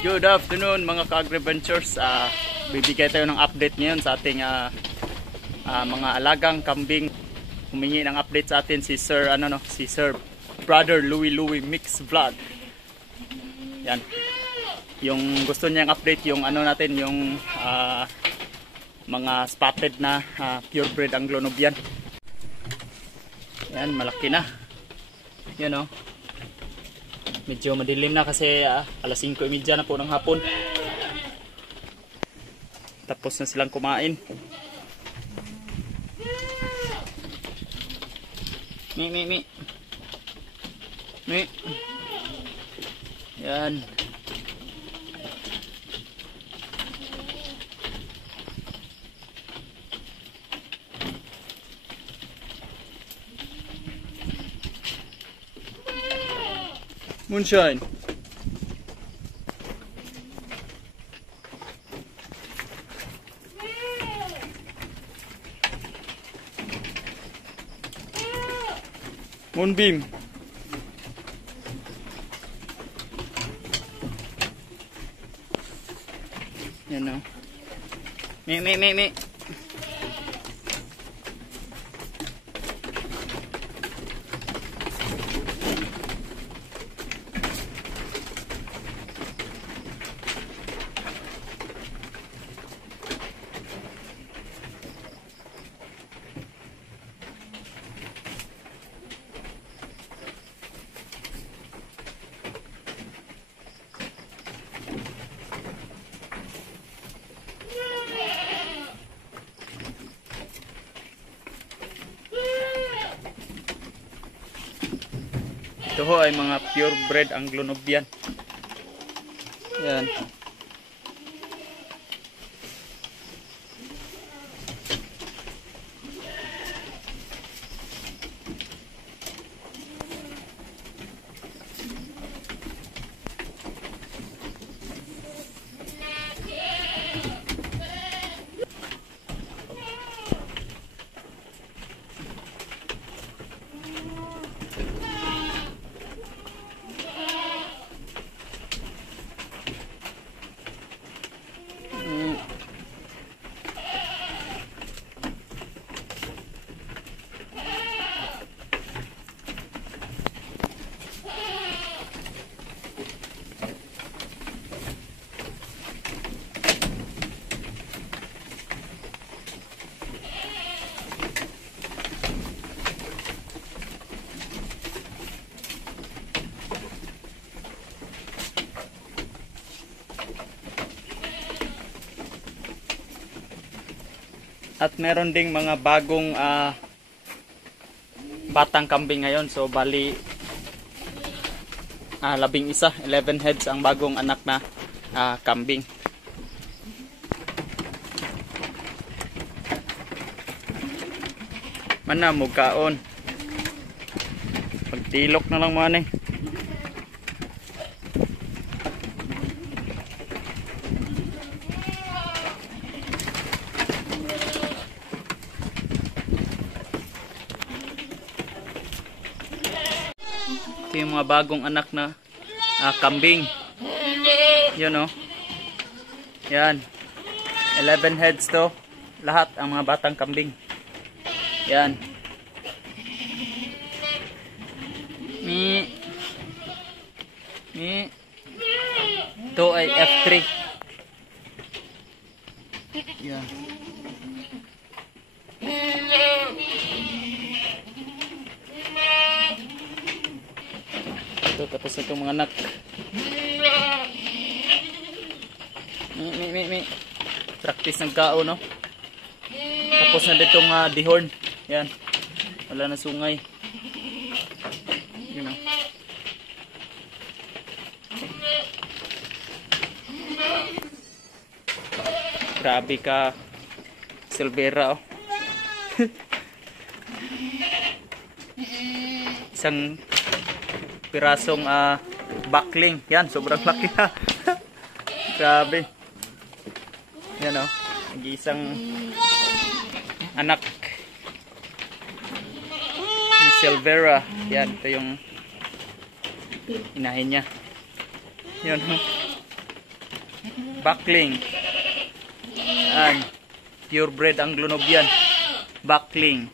Good afternoon mga ka-agriventures. Bibigay tayo ng update ngayon sa ating mga alagang kambing. Humingi ng update sa atin si Sir Brother Louie Mix Vlog. Yan. Yung gusto niyang update yung natin yung mga spotted na purebred Anglo-Nubian. Yan, malaki na. Yan medyo madilim na kasi alas 5:30 na po ng hapon. Tapos na silang kumain. Mi. Yan. Moonshine. Moonbeam. Yan o. Mi. Ito ho ay mga purebred Anglo-Nubian. Yan. At meron ding mga bagong batang kambing ngayon. So bali 11 heads ang bagong anak na kambing. Mana mo kaon. Pagtilok na lang man eh. Ito yung mga bagong anak na kambing. Yun Yan. 11 heads to. Lahat ang mga batang kambing. Yan. Mi. Ito ay F3. Yan. Tapos itong mga anak. Mi. Practice ng kao, no? Tapos na ditong dihorn. Yan. Wala na sungay. Yun Grabe ka, Silvera, Isang pirasong backling. Yan, sobrang laki na. Grabe. Yan nag-iisang anak ni Silvera. Yan, ito yung inahin niya. Yan Buckling. Yan. Purebred Anglo-Nubian. Buckling.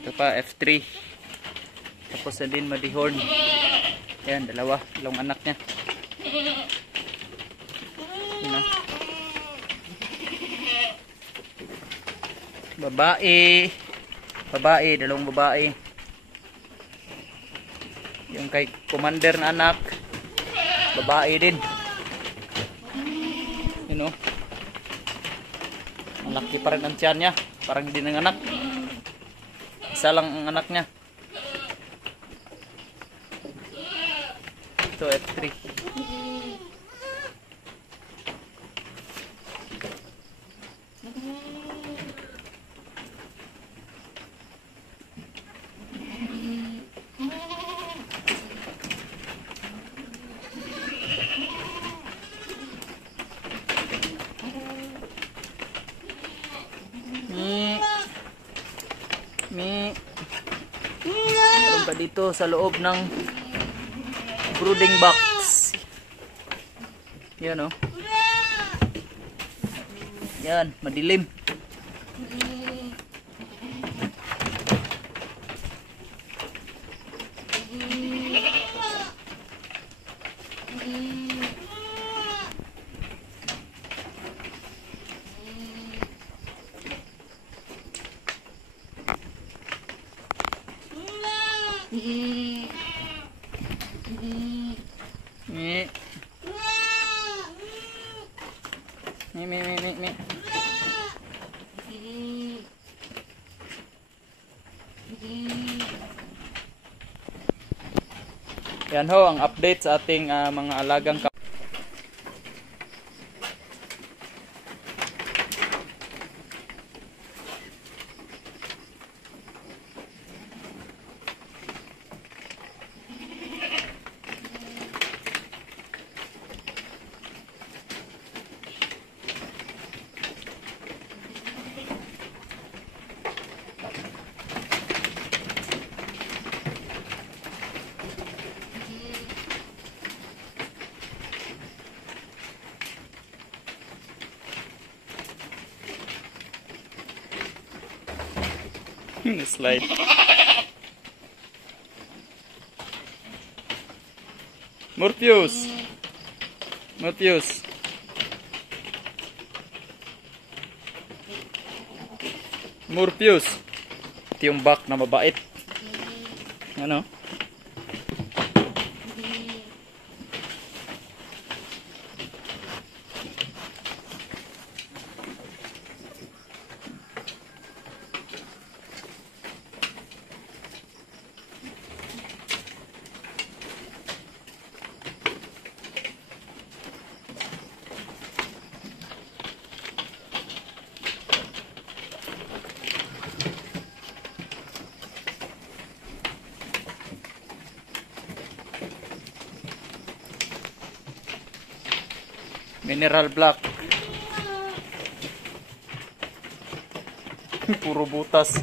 Ito pa, F3. Tapos na din Madihorn. Ayan, dalawang anak niya. Yun na. Babae, dalawang babae. Yung kay commander na anak, babae din. You know, malaki pa rin ang tiyan niya, parang hindi ng anak. Isa lang ang anak niya. Ito F3. Meron pa dito sa loob ng brooding box. Yan oh. Yan, madilim. Me. Yan ho ang update sa ating mga alagang slide. Morpheus. Ito yung back na mabait. Ano? Mineral black. Puro butas.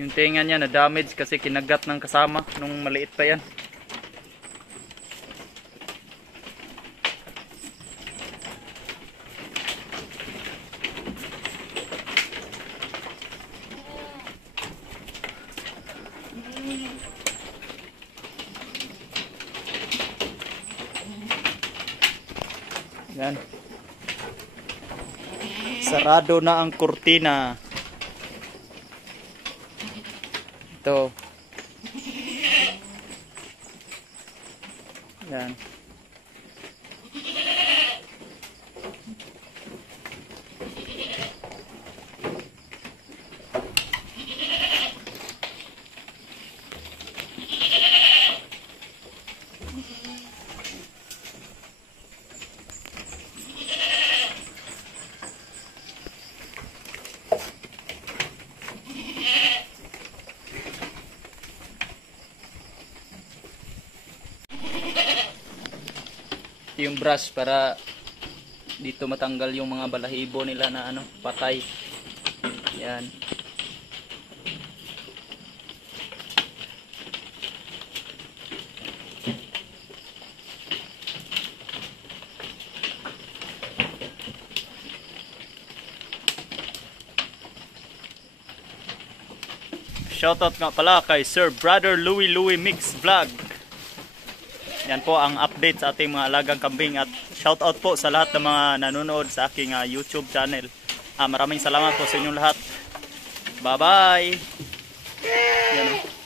Yung tenga niya na damage kasi kinagat ng kasama nung maliit pa yan. Yan. Sarado na ang kurtina. Ito. Yan. Ito yung brush para dito matanggal yung mga balahibo nila na ano, patay. Yan. Shoutout nga pala kay Sir Brother Louie Mix Vlog. Yan po ang update sa ating mga alagang kambing. At shoutout po sa lahat ng mga nanonood sa aking YouTube channel. Maraming salamat po sa inyong lahat. Bye bye. Yan.